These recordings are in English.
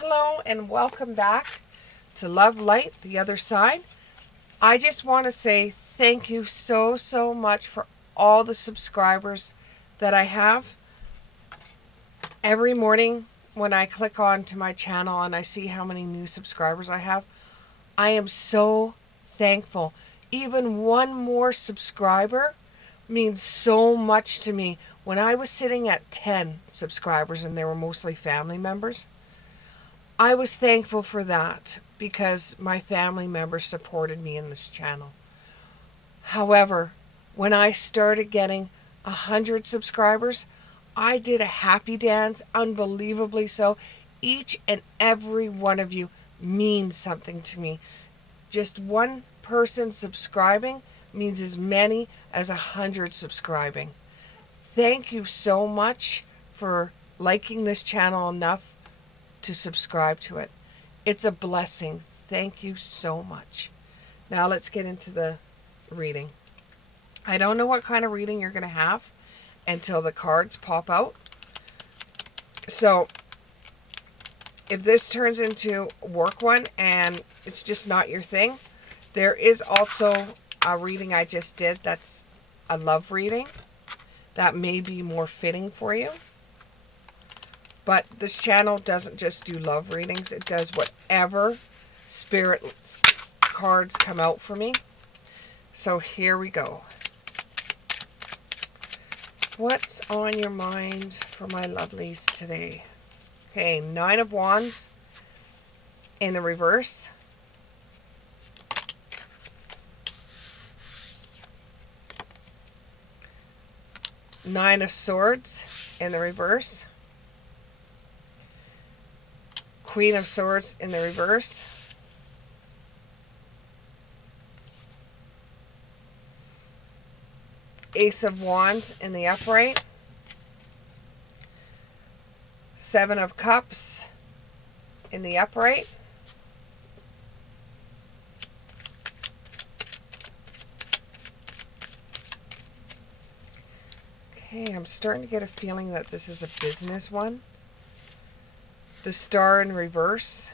Hello and welcome back to Love Light, the other side. I just want to say thank you so much for all the subscribers that I have. Every morning when I click on to my channel and I see how many new subscribers I have, I am so thankful. Even one more subscriber means so much to me. When I was sitting at 10 subscribers and they were mostly family members, I was thankful for that because my family members supported me in this channel. However, when I started getting 100 subscribers, I did a happy dance, unbelievably so. Each and every one of you means something to me. Just one person subscribing means as many as 100 subscribing. Thank you so much for liking this channel enough to subscribe to it. It's a blessing. Thank you so much. Now let's get into the reading. I don't know what kind of reading you're going to have until the cards pop out. So if this turns into a work one and it's just not your thing, there is also a reading I just did that's a love reading that may be more fitting for you. But this channel doesn't just do love readings. It does whatever spirit cards come out for me. So here we go. What's on your mind for my lovelies today? Okay, 9 of Wands in the reverse. Nine of Swords in the reverse. Queen of Swords in the reverse. Ace of Wands in the upright. Seven of Cups in the upright. Okay, I'm starting to get a feeling that this is a business one. The Star in reverse.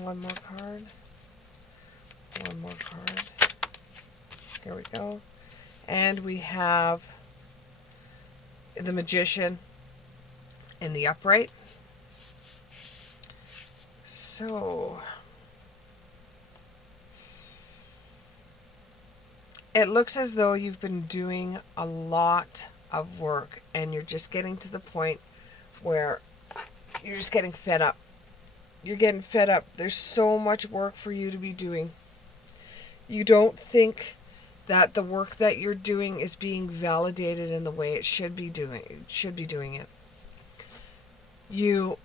One more card. One more card. Here we go. And we have the Magician in the upright. So it looks as though you've been doing a lot of work and you're just getting to the point where you're just getting fed up. You're getting fed up. There's so much work for you to be doing. You don't think that the work that you're doing is being validated in the way it should be doing it. You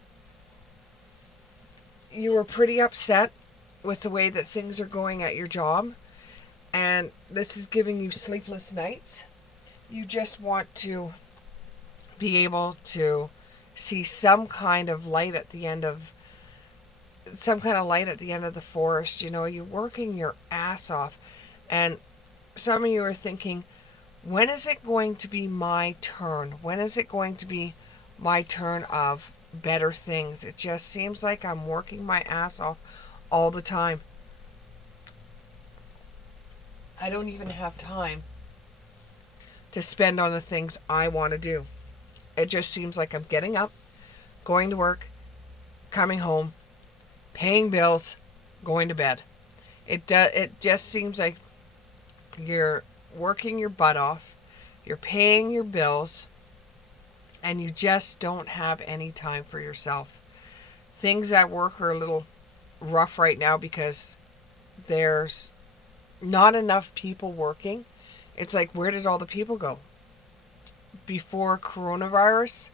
were pretty upset with the way that things are going at your job, and this is giving you sleepless nights. You just want to be able to see some kind of light at the end of the forest. You know, you're working your ass off, and some of you are thinking, when is it going to be my turn? When is it going to be my turn of better things? It just seems like I'm working my ass off all the time. I don't even have time to spend on the things I want to do. It just seems like I'm getting up, going to work, coming home, paying bills, going to bed. It just seems like you're working your butt off, you're paying your bills, and you just don't have any time for yourself. Things at work are a little rough right now because there's not enough people working. It's like, where did all the people go? Before coronavirus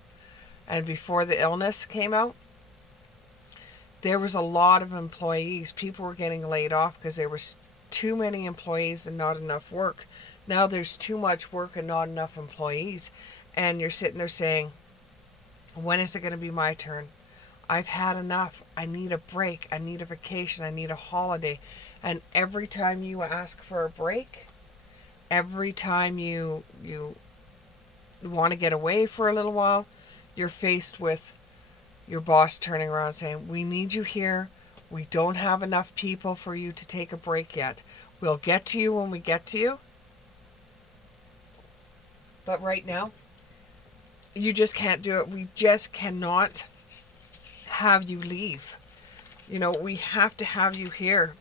and before the illness came out, there was a lot of employees. People were getting laid off because there was too many employees and not enough work. Now there's too much work and not enough employees. And you're sitting there saying, when is it going to be my turn? I've had enough. I need a break. I need a vacation. I need a holiday. And every time you ask for a break, every time you want to get away for a little while, you're faced with your boss turning around saying, "We need you here. We don't have enough people for you to take a break yet. We'll get to you when we get to you. But right now, you just can't do it. We just cannot have you leave. We have to have you here."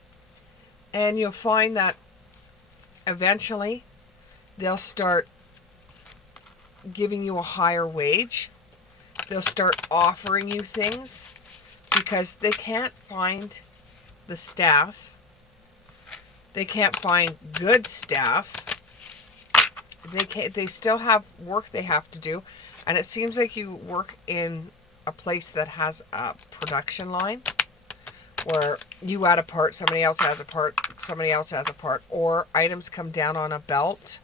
And you'll find that eventually they'll start giving you a higher wage. They'll start offering you things because they can't find the staff. They can't find good staff. They still have work they have to do. And it seems like you work in a place that has a production line where you add a part, somebody else has a part, somebody else has a part, or items come down on a belt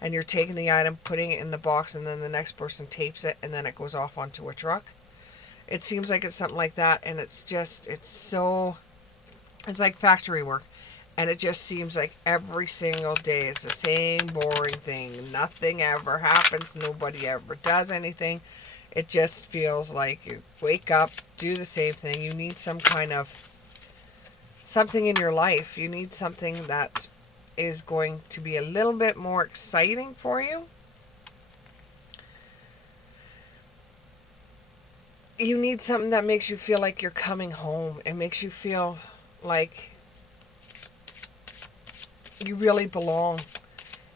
and you're taking the item, putting it in the box, and then the next person tapes it and then it goes off onto a truck. It seems like it's something like that, and it's like factory work. And it just seems like every single day it's the same boring thing. Nothing ever happens. Nobody ever does anything. It just feels like you wake up, do the same thing. You need some kind of something in your life. You need something that is going to be a little bit more exciting for you. You need something that makes you feel like you're coming home. It makes you feel like you really belong.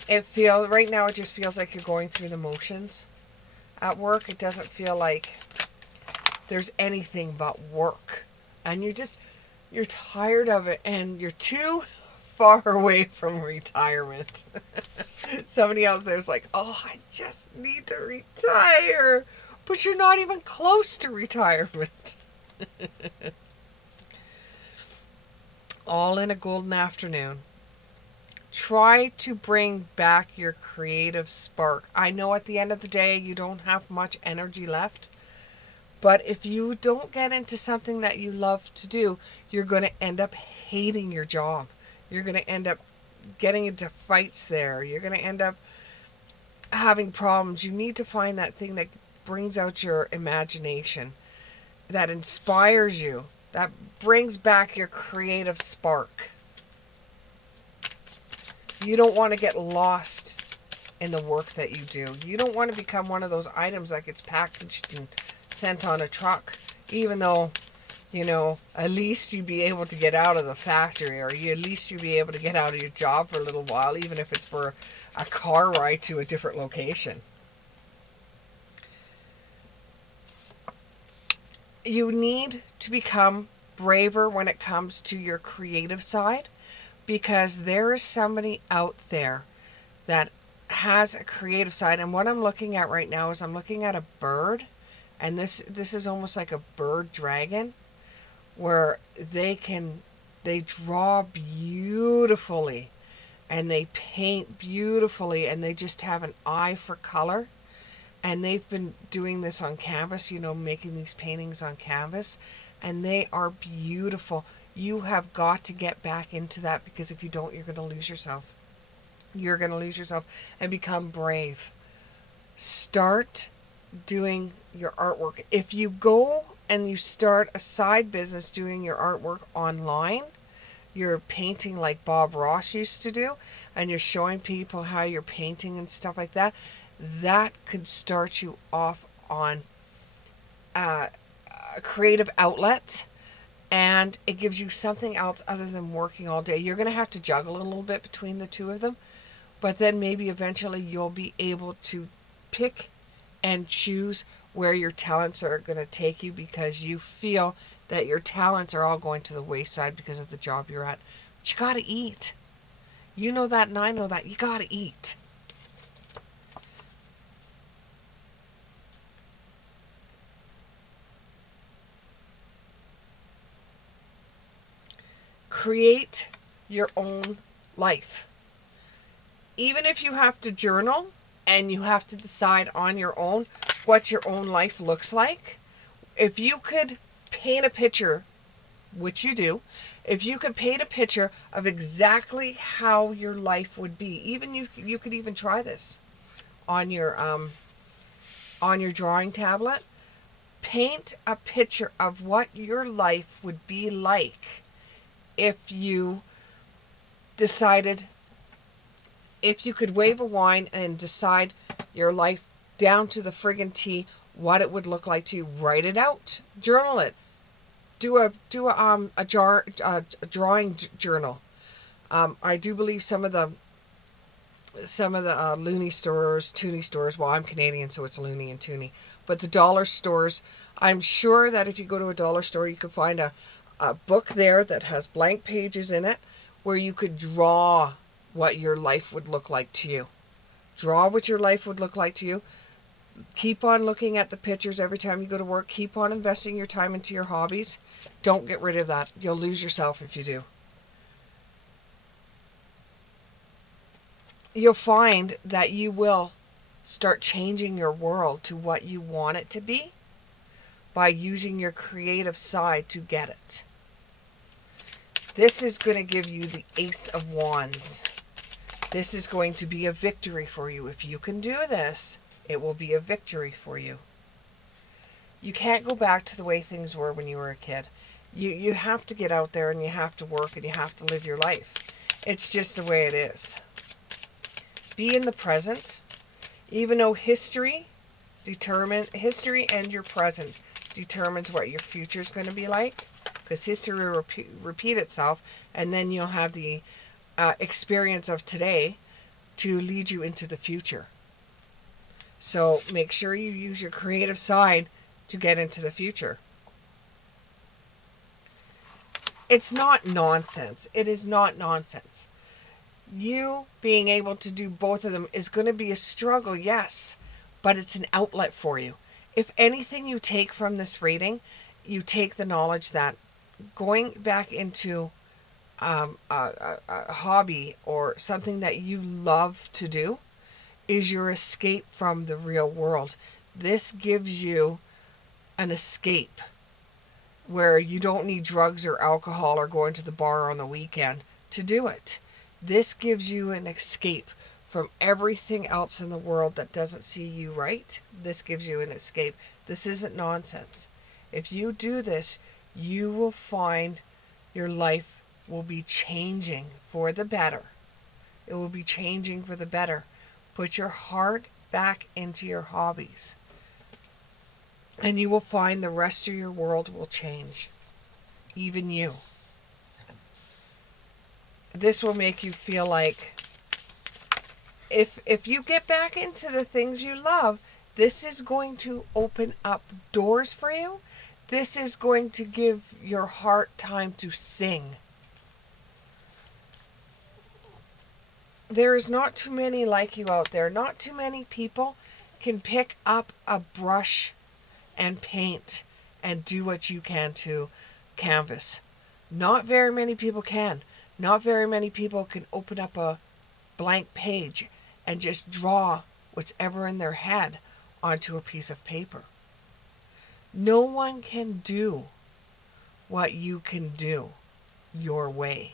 Right now it just feels like you're going through the motions at work. It doesn't feel like there's anything but work. And you're tired of it, and you're too far away from retirement. Somebody else there's like, "Oh, I just need to retire." But you're not even close to retirement. All in a golden afternoon. Try to bring back your creative spark. I know at the end of the day you don't have much energy left, but if you don't get into something that you love to do, you're going to end up hating your job. You're going to end up getting into fights there. You're going to end up having problems. You need to find that thing that brings out your imagination, that inspires you, that brings back your creative spark. You don't want to get lost in the work that you do. You don't want to become one of those items that gets packaged and sent on a truck, even though, at least you'd be able to get out of the factory, or at least you'd be able to get out of your job for a little while, even if it's for a car ride to a different location. You need to become braver when it comes to your creative side, because there is somebody out there that has a creative side. And what I'm looking at right now is I'm looking at a bird, and this is almost like a bird dragon, where they draw beautifully and they paint beautifully, and they just have an eye for color. And they've been doing this on canvas, making these paintings on canvas, and they are beautiful. You have got to get back into that, because if you don't, you're going to lose yourself. You're going to lose yourself and become brave. Start doing your artwork. If you go and you start a side business doing your artwork online, you're painting like Bob Ross used to do, and you're showing people how you're painting and stuff like that, that could start you off on a creative outlet, and it gives you something else other than working all day. You're going to have to juggle a little bit between the two of them, but then maybe eventually you'll be able to pick and choose where your talents are going to take you, because you feel that your talents are all going to the wayside because of the job you're at. But you got to eat. You know that, and I know that. You got to eat. Create your own life. Even if you have to journal and you have to decide on your own what your own life looks like, if you could paint a picture, which you do, if you could paint a picture of exactly how your life would be, even you could even try this on your drawing tablet. Paint a picture of what your life would be like if you decided, if you could wave a wine and decide your life down to the friggin' T, what it would look like to you. Write it out, journal it, do a drawing journal. I do believe some of the loony stores, toonie stores. Well, I'm Canadian, so it's loony and toonie. But the dollar stores, I'm sure that if you go to a dollar store, you could find a book there that has blank pages in it where you could draw what your life would look like to you. Draw what your life would look like to you. Keep on looking at the pictures every time you go to work. Keep on investing your time into your hobbies. Don't get rid of that. You'll lose yourself if you do. You'll find that you will start changing your world to what you want it to be by using your creative side to get it. This is going to give you the Ace of Wands. This is going to be a victory for you. If you can do this, it will be a victory for you. You can't go back to the way things were when you were a kid. You have to get out there and you have to work and you have to live your life. It's just the way it is. Be in the present. Even though history and your present determines what your future is going to be like, because history will repeat itself, and then you'll have the experience of today to lead you into the future. So make sure you use your creative side to get into the future. It's not nonsense. It is not nonsense. You being able to do both of them is going to be a struggle, yes, but it's an outlet for you. If anything you take from this reading, you take the knowledge that going back into a hobby or something that you love to do is your escape from the real world. This gives you an escape where you don't need drugs or alcohol or going to the bar on the weekend to do it. This gives you an escape from everything else in the world that doesn't see you right. This gives you an escape. This isn't nonsense. If you do this, you will find your life will be changing for the better. It will be changing for the better. Put your heart back into your hobbies, and you will find the rest of your world will change. Even you. This will make you feel like if you get back into the things you love, this is going to open up doors for you. This is going to give your heart time to sing. There is not too many like you out there. Not too many people can pick up a brush and paint and do what you can to canvas. Not very many people can. Not very many people can open up a blank page and just draw what's ever in their head onto a piece of paper. No one can do what you can do your way.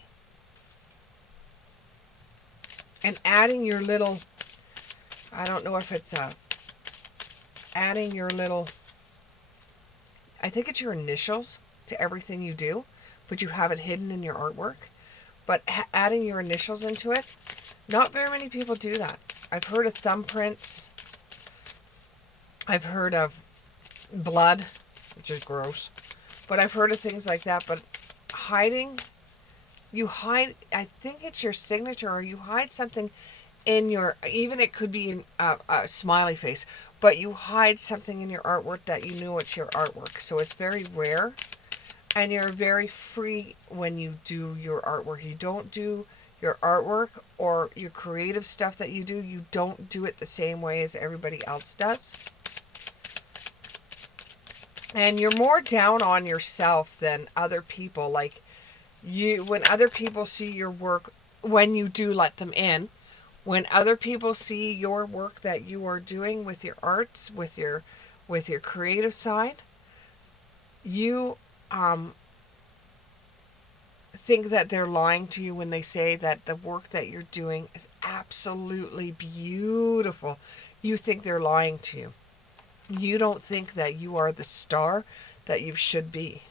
And adding your little, I don't know if it's adding your little, I think it's your initials to everything you do, but you have it hidden in your artwork. But adding your initials into it, not very many people do that. I've heard of thumbprints. I've heard of blood, which is gross. But I've heard of things like that. But hiding, you hide, I think it's your signature, or you hide something in your, even it could be in a smiley face, but you hide something in your artwork that you know it's your artwork. So it's very rare. And you're very free when you do your artwork. You don't do your artwork or your creative stuff that you do. You don't do it the same way as everybody else does. And you're more down on yourself than other people. Like when other people see your work, when you do let them in, when other people see your work that you are doing with your arts, with your creative side, you um, think that they're lying to you when they say that the work that you're doing is absolutely beautiful. You think they're lying to you. You don't think that you are the star that you should be.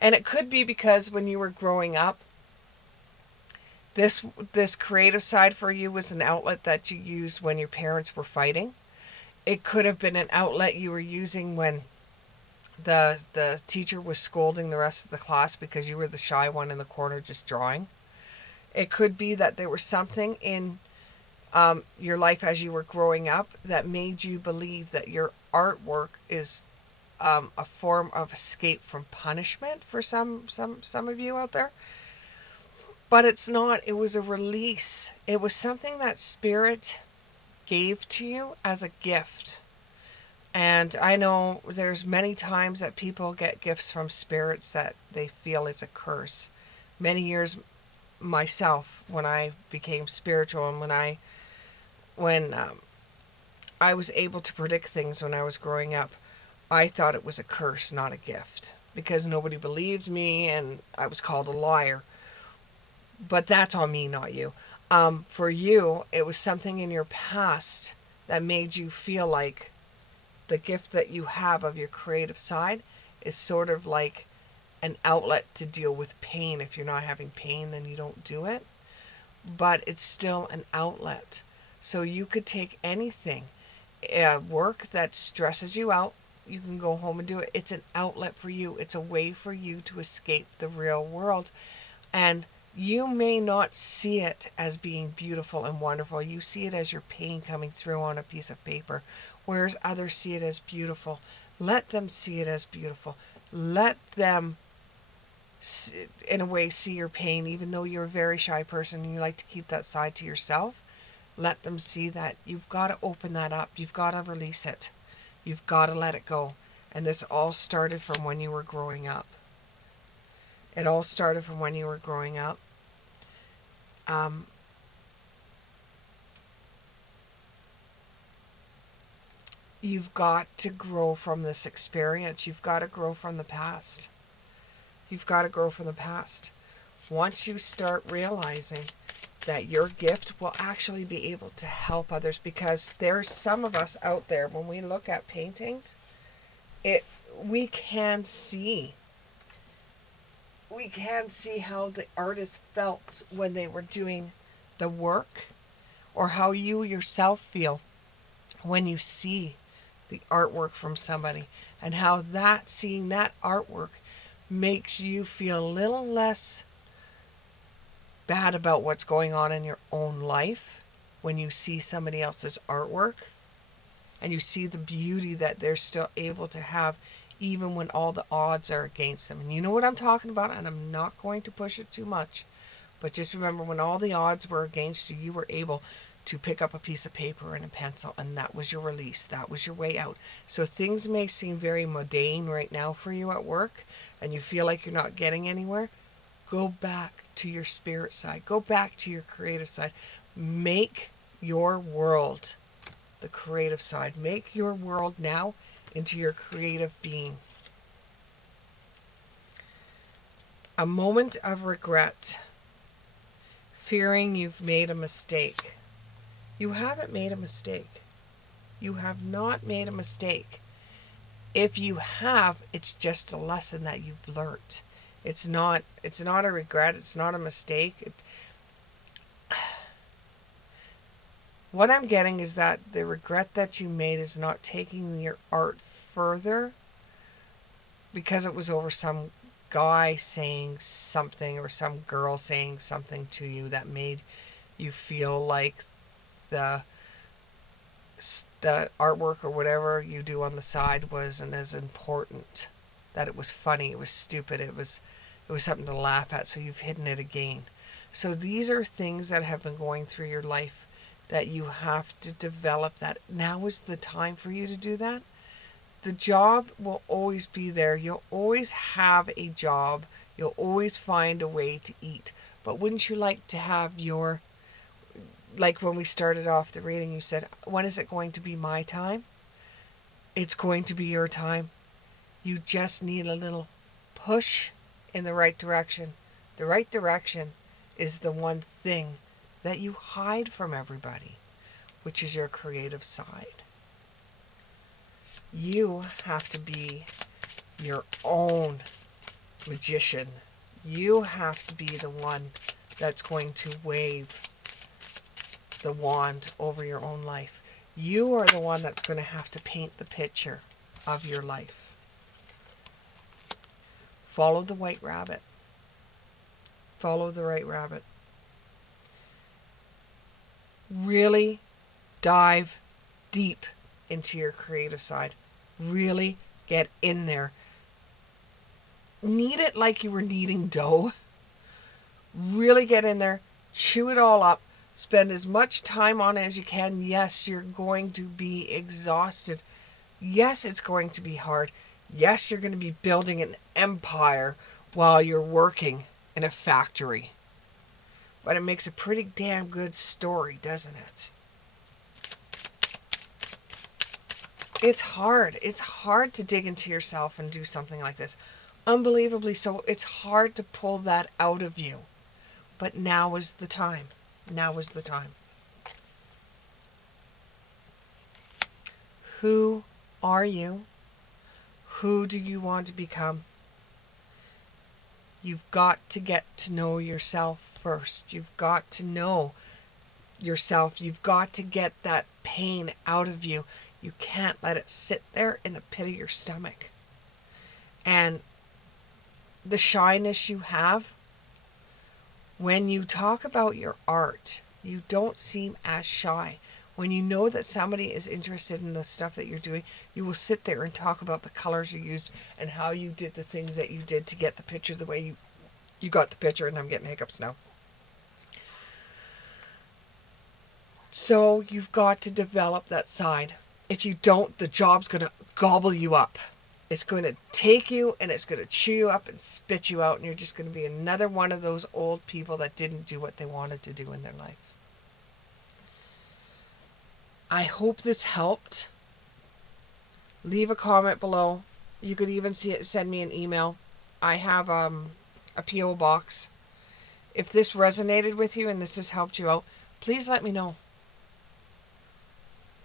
And it could be because when you were growing up, this this creative side for you was an outlet that you used when your parents were fighting. It could have been an outlet you were using when the teacher was scolding the rest of the class because you were the shy one in the corner just drawing. It could be that there was something in your life as you were growing up that made you believe that your artwork is a form of escape from punishment for some of you out there. But it's not. It was a release. It was something that spirit gave to you as a gift. And I know there's many times that people get gifts from spirits that they feel is a curse. Many years myself, when I became spiritual and when I was able to predict things when I was growing up, I thought it was a curse, not a gift, because nobody believed me and I was called a liar. But that's on me, not you. For you, it was something in your past that made you feel like the gift that you have of your creative side is sort of like an outlet to deal with pain. If you're not having pain, then you don't do it. But it's still an outlet. So you could take anything, work that stresses you out, you can go home and do it. It's an outlet for you. It's a way for you to escape the real world. And you may not see it as being beautiful and wonderful. You see it as your pain coming through on a piece of paper, whereas others see it as beautiful. Let them see it as beautiful. Let them, in a way, see your pain, even though you're a very shy person and you like to keep that side to yourself. Let them see that. You've got to open that up. You've got to release it. You've got to let it go. And this all started from when you were growing up. It all started from when you were growing up. Um, you've got to grow from this experience. You've got to grow from the past. You've got to grow from the past. Once you start realizing that your gift will actually be able to help others, because there's some of us out there, when we look at paintings, it we can see how the artist felt when they were doing the work, or how you yourself feel when you see the artwork from somebody, and how that seeing that artwork makes you feel a little less bad about what's going on in your own life when you see somebody else's artwork and you see the beauty that they're still able to have even when all the odds are against them. And you know what I'm talking about, and I'm not going to push it too much, but just remember, when all the odds were against you, you were able to pick up a piece of paper and a pencil, and that was your release. That was your way out. So things may seem very mundane right now for you at work, and you feel like you're not getting anywhere. Go back to your spirit side. Go back to your creative side. Make your world the creative side. Make your world now into your creative being. A moment of regret, fearing you've made a mistake. You haven't made a mistake. You have not made a mistake. If you have, it's just a lesson that you've learned. It's not a regret, it's not a mistake. What I'm getting is that the regret that you made is not taking your art further because it was over some guy saying something or some girl saying something to you that made you feel like the the artwork or whatever you do on the side wasn't as important, that it was funny, it was stupid, it was something to laugh at, so you've hidden it again. So these are things that have been going through your life that you have to develop. That now is the time for you to do that. The job will always be there. You'll always have a job. You'll always find a way to eat. But wouldn't you like to have your, like when we started off the reading, you said, when is it going to be my time? It's going to be your time. You just need a little push in the right direction. The right direction is the one thing that you hide from everybody, which is your creative side. You have to be your own magician. You have to be the one that's going to wave the wand over your own life. You are the one that's going to have to paint the picture of your life. Follow the white rabbit. Follow the right rabbit. Really dive deep into your creative side. Really get in there. Knead it like you were kneading dough. Really get in there. Chew it all up. Spend as much time on it as you can. Yes, you're going to be exhausted. Yes, it's going to be hard. Yes, you're going to be building an empire while you're working in a factory. But it makes a pretty damn good story, doesn't it? It's hard. It's hard to dig into yourself and do something like this. Unbelievably so. It's hard to pull that out of you. But now is the time. Now is the time. Who are you? Who do you want to become? You've got to get to know yourself first. You've got to know yourself. You've got to get that pain out of you. You can't let it sit there in the pit of your stomach. And the shyness you have, when you talk about your art, you don't seem as shy. When you know that somebody is interested in the stuff that you're doing, you will sit there and talk about the colors you used and how you did the things that you did to get the picture the way you got the picture. And I'm getting hiccups now. So you've got to develop that side. If you don't, the job's going to gobble you up. It's going to take you and it's going to chew you up and spit you out. And you're just going to be another one of those old people that didn't do what they wanted to do in their life. I hope this helped. Leave a comment below. You could even send me an email. I have a P.O. box. If this resonated with you and this has helped you out, please let me know.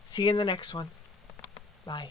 See you in the next one. Bye.